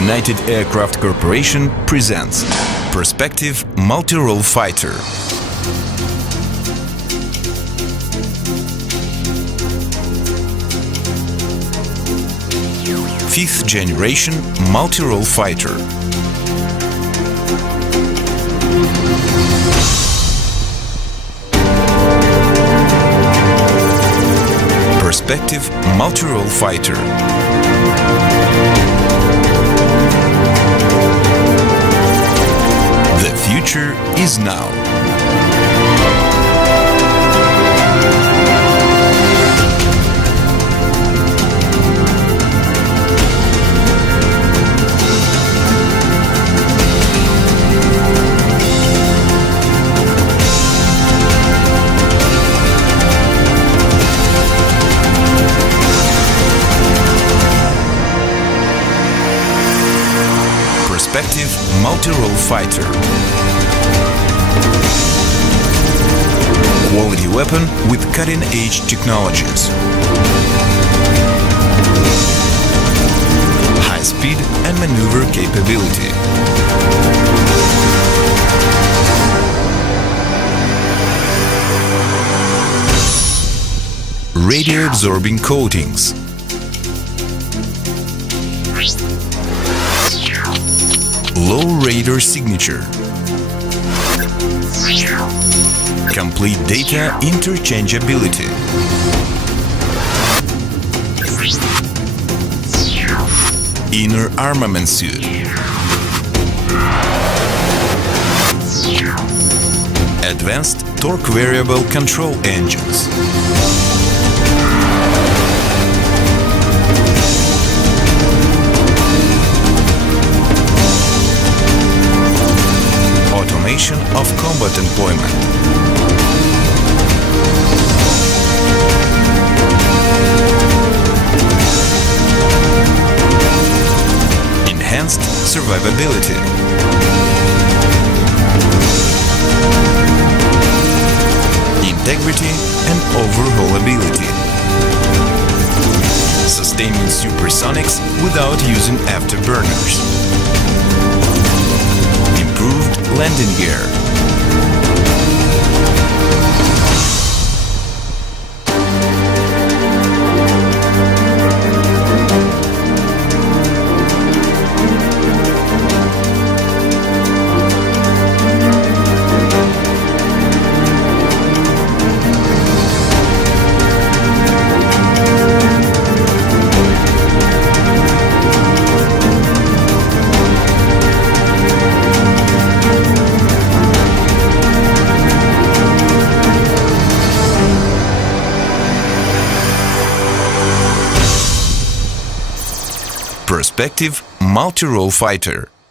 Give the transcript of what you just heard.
United Aircraft Corporation presents Perspective Multi-Role Fighter. Fifth generation multi-role fighter. Perspective multi-role fighter. The future is now. Perspective multi-role fighter. Quality weapon with cutting-edge technologies. High speed and maneuver capability. Radio-absorbing coatings. Low radar signature. Complete data interchangeability. Inner armament suit. Advanced torque variable control engines. Automation of combat employment. Enhanced survivability. Integrity and overhaulability. Sustaining supersonics without using afterburners. Improved landing gear. Perspective multi-role fighter.